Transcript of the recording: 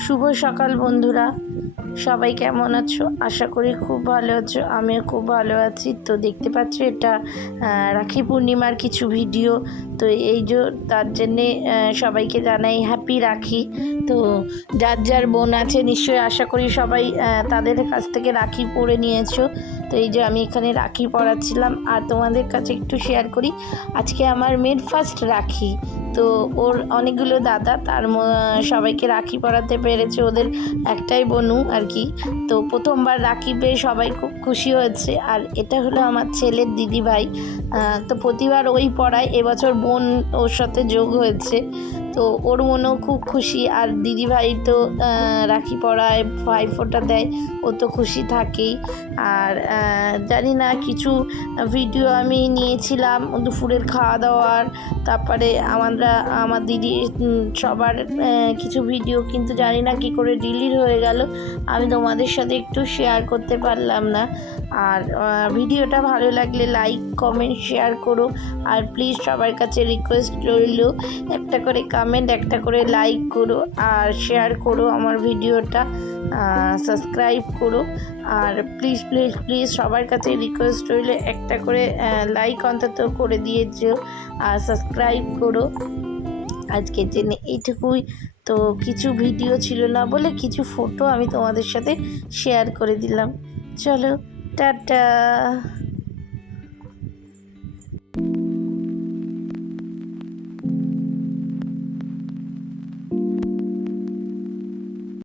শুভ সকাল বন্ধুরা। সবাই কেমন আছো? আশা করি খুব ভালো আছো। আমিও খুব ভালো আছি। তো দেখতে পাচ্ছ এটা রাখি পূর্ণিমার কিছু ভিডিও। তো এই যে, তার জন্যে সবাইকে জানাই হ্যাপি রাখি। তো যার যার বোন আছে, নিশ্চয়ই আশা করি সবাই তাদের কাছ থেকে রাখি পরে নিয়েছো। তো এই যে, আমি এখানে রাখি পরাচ্ছিলাম। আর তোমাদের কাছে একটু শেয়ার করি। আজকে আমার মেয়ের ফার্স্ট রাখি। তো ওর অনেকগুলো দাদা, তার সবাইকে রাখি পরাতে পেরেছে। ওদের একটাই বনু। আর কি তো প্রথমবার রাখি পেয়ে সবাই খুব খুশি হয়েছে। আর এটা হলো আমার ছেলের দিদিভাই। তো প্রতিবার ওই পড়ায় এবছর বোন ওর সাথে যোগ হয়েছে। তো ওর মনেও খুব খুশি। আর দিদি ভাই তো রাখি পড়ায় ভাই ফোটা দেয়, ও তো খুশি থাকেই। আর জানি না, কিছু ভিডিও আমি নিয়েছিলাম দুপুরের খাওয়া দাওয়ার তারপরে আমরা আমার দিদি সবার কিছু ভিডিও কিন্তু জানি না কি করে ডিলিট হয়ে গেল। আমি তোমাদের সাথে একটু শেয়ার করতে পারলাম না। আর ভিডিওটা ভালো লাগলে লাইক কমেন্ট শেয়ার করো। আর প্লিজ সবার কাছে রিকোয়েস্ট রইল একটা করে কমেন্ট একটা করে লাইক করো আর শেয়ার করো আমার ভিডিওটা সাবস্ক্রাইব করো। আর প্লিজ প্লিজ প্লিজ সবার কাছে রিকোয়েস্ট রইলে একটা করে লাইক অন্তত করে দিয়েছ আর সাবস্ক্রাইব করো। আজকের জন্য এইটুকুই। তো কিছু ভিডিও ছিল না বলে কিছু ফটো আমি তোমাদের সাথে শেয়ার করে দিলাম। চলো, টাটা।